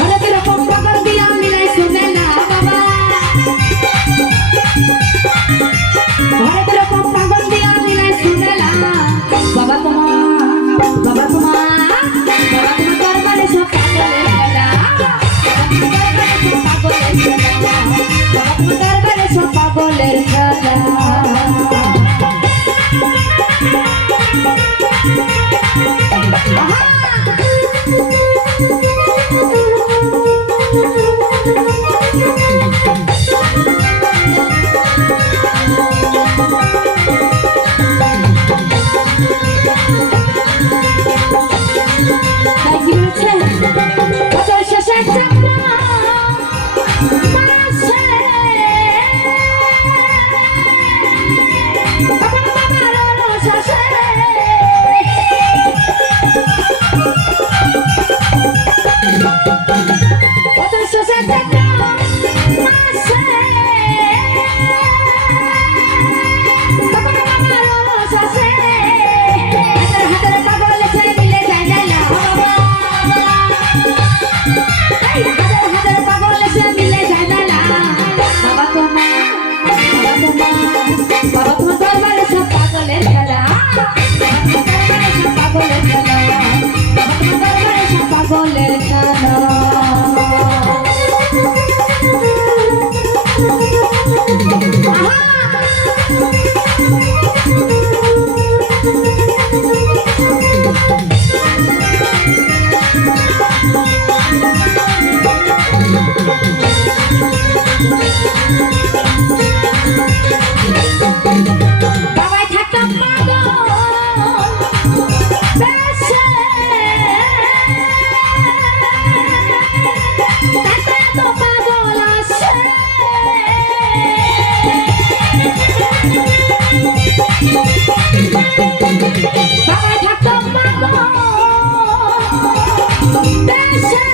অনেক রকম পাগল দিয়া মিলাই শুনে না বাবা, অনেক রকম পাগল দিয়া মিলাই শুনে না বাবা তোমার, বাবা তোমার, বাবা তোমার দরবারে সব পাগলের খেলা, পাগলের খেলা, বাবা তোমার দরবারে সব পাগলের খেলা। বাবা তোমার দরবারে সব পাগলের খেলা, পাগলের খেলা, বাবা তোমার দরবারে সব পাগলের খেলা। বাবাই থাকতাম পাগল বেশে, তাতে তো পাগল আসে, বাবাই থাকতাম পাগল বেশে,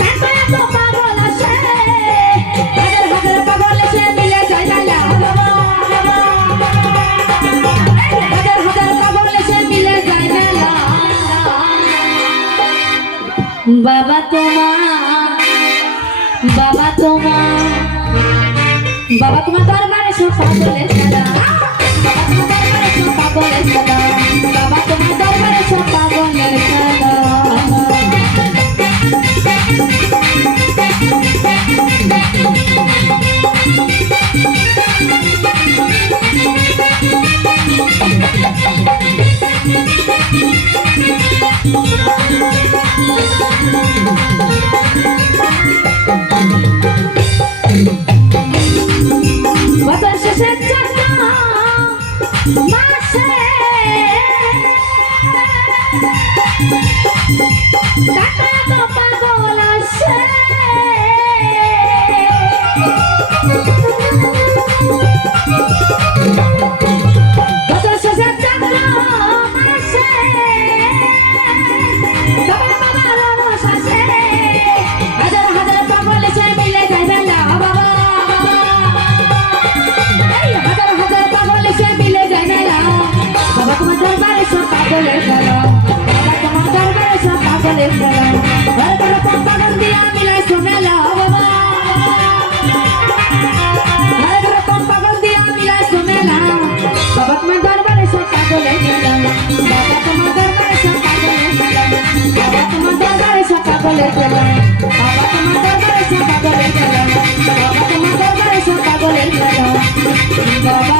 তাতে তো পাগল আসে, হাজার হাজার পাগল এসে মিলে যায় লালা, হাজার হাজার পাগল এসে মিলে যায় লালা। বাবা তোমার, বাবা তোমার, বাবা তোমার দরবারে সব পাগলের খেলা, বাবা তোমার দরবারে সব পাগলের খেলা, বাবা তোমার দরবারে সব পাগলের খেলা। বছর শেষের চক্র মাসে টাকা তো পাগল আসে, বছর শেষের চক্র মাসে বাবা বাবার রস আসে, হাজার হাজার পাগল এসে মিলে যায় বেলা, বাবা হাজার হাজার পাগল এসে মিলে যায় বেলা, বাবা তোমার দরবারে সব পাগলের খেলা, বাবা তোমার দরবারে সব পাগলের খেলা, অনেক রকম পাগল দিয়া মিলাই শোনালা বাবা, অনেক রকম পাগল দিয়া মিলাই শোনালা, বাবা তোমার দরবারে সব পাগলের খেলা, বাবা তোমার দরবারে সব পাগলের খেলা, বাবা তোমার দরবারে সব পাগলের খেলা, বাবা তোমার দরবারে সব পাগলের খেলা, বাবা তোমার দরবারে সব পাগলের খেলা, বাবা